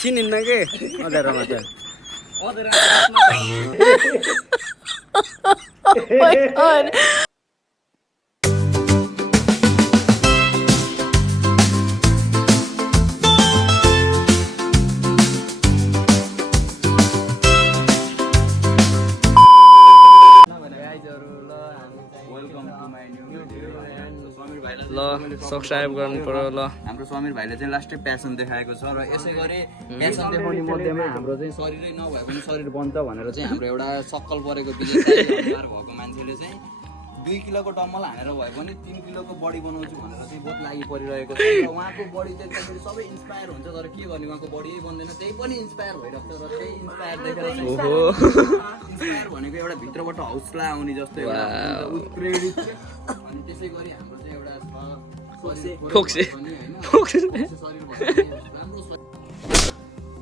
चिनिन्न के अधेरोमा त ल सब्सक्राइब गर्नु पर्यो ल हाम्रो समीर भाइले चाहिँ लास्टै प्यासन देखाएको छ र यसै गरी प्यासन देखाउने मध्येमा हाम्रो चाहिँ शरीरै नभए पनि शरीर बन्छ भनेर चाहिँ हाम्रो एउटा सक्कल परेको विजय भएको मान्छेले चाहिँ 2 किलोको डम्बल हानेर भए पनि 3 किलोको बडी बनाउँछु भनेर चाहिँ बहुत लागि परिरहेको छ र उहाँको बडी देख्दाखेरि सबै इन्स्पायर हुन्छ तर के गर्ने उहाँको बडी बन्दैन त्यही पनि इन्स्पायर भइरहेको छ र त्यही इन्स्पायर देखेर इन्स्पायर भनेको एउटा भित्रबाट हौसला आउने जस्तो एउटा उत्प्रेरित अनि त्यसै गरी हाम्रो चाहिँ एउटा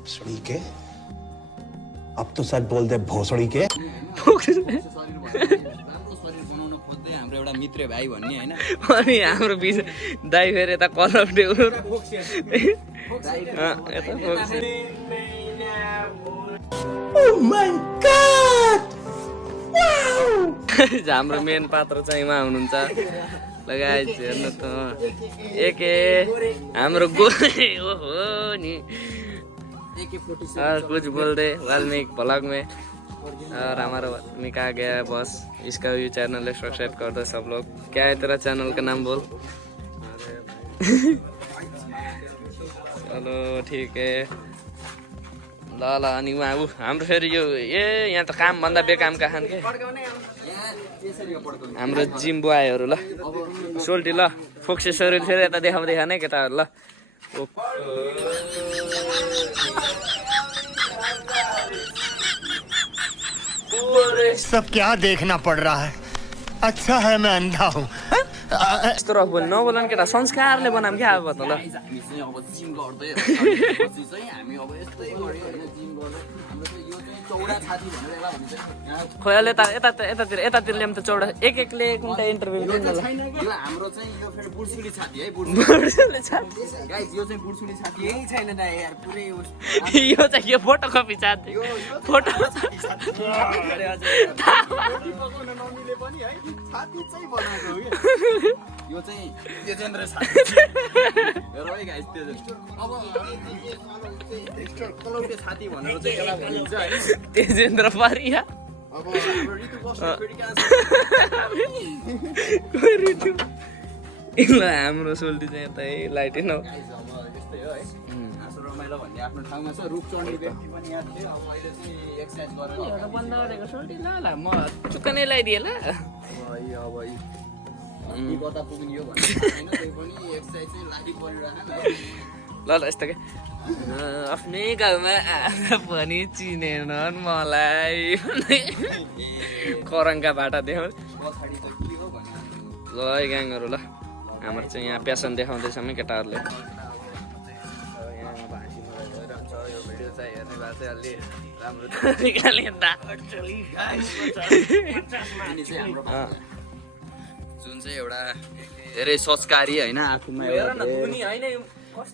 भोसड़ी के अब तो सच बोल दे भोसड़ी के राम्रो शरीर बनाउन खोज्दै हाम्रो एउटा मित्र भाइ भन्ने हैन अनि हाम्रो दाइ फेरि यता कलर टेउरो हाम्रो मेन पात्र चाहिँ उहाँ हुनुहुन्छ लगाइ हेर्नु त एके हाम्रो गोरे ओहो नि कुछ बोल्दै वाल्मीकि ब्लॉग में और हमारा वाल्मीकि आ गया बस इसका भी चैनल है सब्सक्राइब कर दो सब लोग क्या है तेरा चैनल का नाम बोल चलो ठीक है ल ल अनि उहाँ हाम्रो फेरि यो यहाँ त काम भन्दा बेकाम खान के हाम्रो जिम बोयहरू ल सोल्टी ल फोक्से शरीर फेरि यता देखाउँदै खाने केटाहरू ल सब क्या देखना पड़ रहा है अच्छा है मैं अंधा हूँ यस्तो रफ बोल्नु नबोल्नु केटा संस्कारले बनाऊँ क्या अब त ल हामी चाहिँ अब जिम गर्दै पछि चाहिँ हामी अब यस्तै गर्यो हैन जिम गर्दै हाम्रो चाहिँ यो चाहिँ चौडा छाती भनेर यसलाई भन्छ खोइ अहिले यतातिर ल्याउँ त चौडा एकले कुनटा इन्टरभ्यू दिनु ल यो हाम्रो चाहिँ यो फेरि बुढ्सुली छाती है बुढ्सुली छाती गाइस यो चाहिँ बुढ्सुली छाती यही छैन त यार पुरै यो चाहिँ यो फोटोकपी छाती फोटो अरे हजुर पकाउन नमिले पनि है छाती चाहिँ बनाएको हो के यो चाहिँ तेजेन्द्र छाती हेर है गाइस तेजेन्द्र अब एक्स्ट्रा कलौटे छाती भनेर चाहिँ यसलाई भनिन्छ है तेजेन्द्र पारिया अब हाम्रो ऋतु बस्नु फेरि कहाँ छ ल हाम्रो सोल्टी चाहिँ यतै लाइटिन हो यस्तै हो है हाँसो रमाइलो भन्ने आफ्नो ठाउँमा छ रुख चढ्ने व्यक्ति पनि यहाँ थियो अब अहिले चाहिँ एक्सर्साइज गरेर बन्द गरेको सोल्टी ल म चुक्क नै लगाइदिएँ ल अब कता पुग्ने यो भन्ने होइन त्यही पनि एक्सर्साइज चाहिँ लागि परिरहेन ल यस्तो के आफ्नै गाउँमा पनि चिनेनन् मलाई करङ्का भाटा देखाउ पछाडि त के हो भन्ने ल है ग्याङहरू ल हाम्रो चाहिँ यहाँ पेसन देखाउँदैछ है केटाहरूले यो भिडियो चाहिँ हेर्ने भए चाहिँ अलि राम्रो तरिकाले जुन चाहिँ एउटा धेरै सोचकारी होइन आफूमा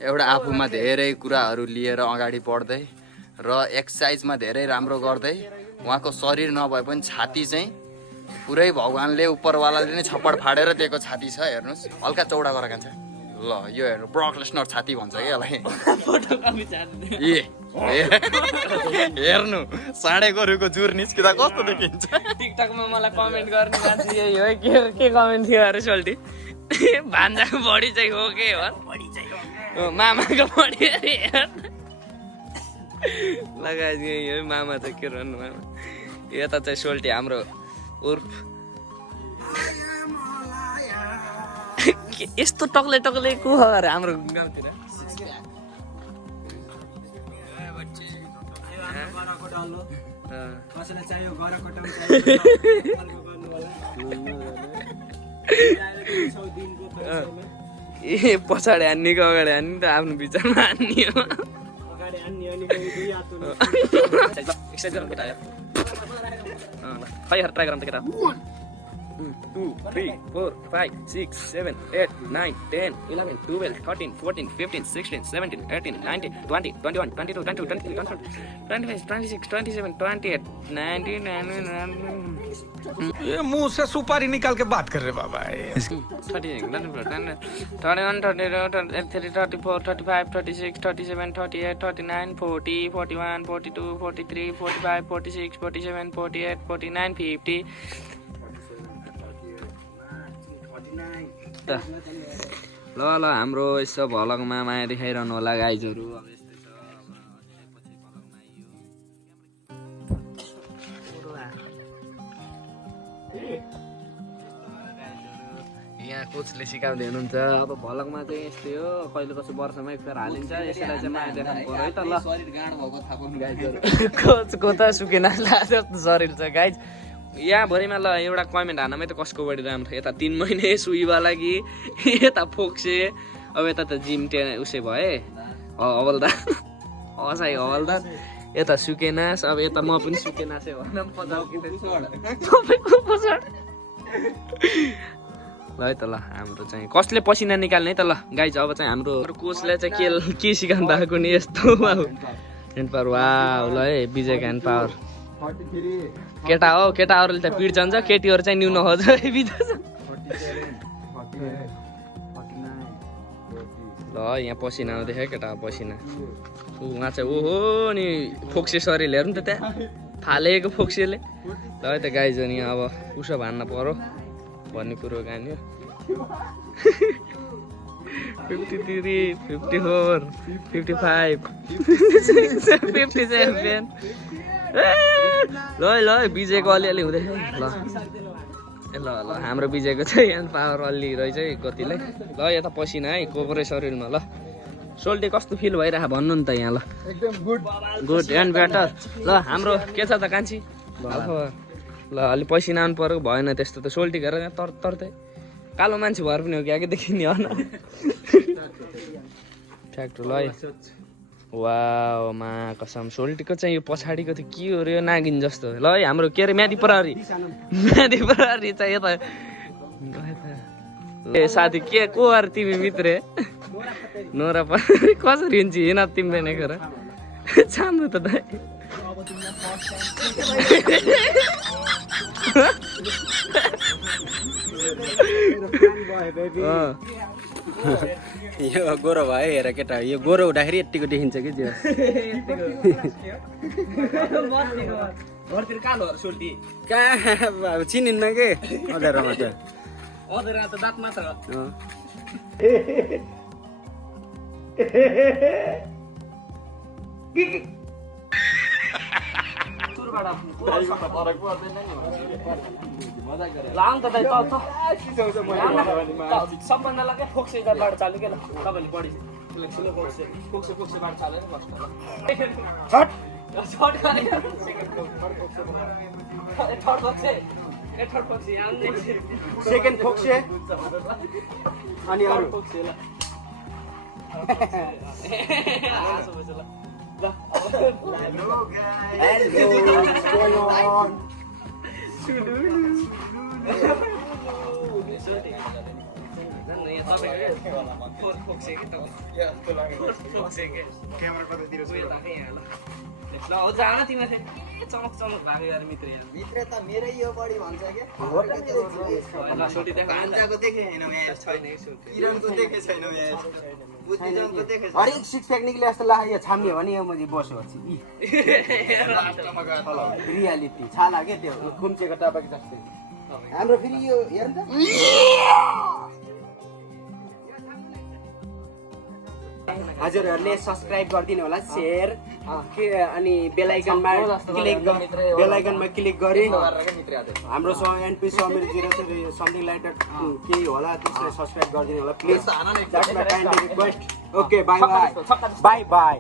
एउटा आफूमा धेरै कुराहरू लिएर अगाडि बढ्दै र एक्सर्साइजमा धेरै राम्रो गर्दै उहाँको शरीर नभए पनि छाती चाहिँ पुरै भगवान्ले उपरवालाले नै छप्पड फाडेर दिएको छाती छ हेर्नुहोस् हल्का चौडा गरेर खान्छ ल यो हेर्नु ब्रक लेसनर छाती भन्छ क्या यसलाई हेर्नु साँडे गोरुको जुर निस्किँदा कस्तो देखिन्छ टिकटकमा मलाई कमेन्ट गर्ने मान्छे यही हो के कमेन्ट थियो अरे सोल्टी भान्जाको बडी चाहिँ हो के हो मामाको बडी अरे लगाइदियो यो मामा चाहिँ के रहनु मामा यता चाहिँ सोल्टी हाम्रो उर्फ यस्तो टक्ले को अरे हाम्रो गाउँतिर ए पछाडि हान्नेको अगाडि हान्ने त आफ्नो विचारमा हान्ने हो खै ट्राई गरौँ त केटा 2, 3, 4, 5, 6, 7, 8, 9, 10, 11, 12, 13, 14, 15, 16, 17, 18, 19, 20, 21, 22, 23, 24, 25, 26, 27, 28, 19, ये मुंह से सुपारी निकाल के बात कर रहे बाबा 31, 34, 35, 36, 37, 38, 39, 40, 41, 42, 43, 45, 46, 47, 48, 49, 50. ल ल हाम्रो यसो भलगमा माया देखाइरहनु होला गाइजहरू अब यस्तै छ यहाँ कोचले सिकाउँदै हुनुहुन्छ अब भलगमा चाहिँ यस्तै हो कहिले कसो वर्षमा एकखेर हालिन्छ यसैलाई चाहिँ माया देखाउनु पर्यो है त ल शरीर गाँड भएको थाहा पाउनु गाइजहरू कोचको त सुकेन जस्तो शरीर छ गाइज यहाँ भरिमा ल एउटा कमेन्ट हान्नमै त कसको बढी राम्रो यता 3 महिने सुईवाला कि यता फोक्से अब यता त जिम उसै भए हवलदार हसाई हवलदार यता सुकेनास अब यता म पनि सुकेनासै हो ल है त ल हाम्रो चाहिँ कसले पसिना निकाल्ने त ल गाइज अब चाहिँ हाम्रो कोचले चाहिँ के सिकाउनु भएको नि यस्तो ह्यान्ड पावर वाउ ल है विजय ह्यान्ड पावर केटा हो केटाहरूले त पिड जान्छ केटीहरू चाहिँ न्यू नखोज ल यहाँ पसिना आउँदै है केटा पसिना उहाँ चाहिँ ओहो नि फोक्से शरीर हेर्नु त त्यहाँ फालेको फोक्सेले ल है त गाइज नि अब उसो भान्न पर्यो भन्ने कुरो गान्यो 53, 54, 55, 57 ल ल विजयको अलिअलि हुँदैछ ल ल ल हाम्रो विजयको चाहिँ यहाँ पावर अलि रहेछ है कतिले ल यता पसिना है कोब्रे शरीरमा ल सोल्टे कस्तो फिल भइरहेको भन्नु नि त यहाँ ल एकदम गुड गुड एन्ड बेटर ल हाम्रो के छ त कान्छी ल अलि पसिना आउनु पर्यो भएन त्यस्तो त सोल्टी गरेर तर तर्दै कालो मान्छे भएर पनि हो कि आगे देखिने हो न फ्याक्टर ल वाउ मा कसम सोल्टीको चाहिँ यो पछाडिको त के हो रे यो नागिन जस्तो ल है हाम्रो के अरे म्यादी प्रहरी चाहिँ यता ए साथी के को अरे तिमी मित्रे नोरा कसरी हुन्छ हिँड तिमी बेनेको र छाम्नु त दाइ यो गोरो भयो हेर केटा यो गोरो हुँदाखेरि यतिको देखिन्छ कि त्यो कहाँ अब चिनिन्न के अँध्यारोमा त्यो त दाँत मात्र सबभन्दा लाग्यो फोक्सेबाट चाल्यो क्या ल तपाईँले बढी फोक्सेबाट चालेर सेकेन्ड फोक्से अनि अरू चमक चमक भएको यार मित्र भित्र त मेरै यो बढी भन्छ के भान्जाको देखे छैन किरणको देखे छैन बुद्धिजमको देखे छैन हरेक सिक्स प्याक निक्ले जस्तो लाग्यो यो छाम्यो भने यो मैले बस्यो रियालिटी छाला के त्यो खुम्चेको टापाको जस्तै हाम्रो फेरि यो हेर्नु त हजुरहरूले सब्सक्राइब गरिदिनु होला शेयर अनि बेल आइकनमा क्लिक गरे हाम्रो एनपी समीर 0 समथिङ लाइक केही होला त्यसलाई सब्सक्राइब गरिदिनु होला please that's my kind request okay by by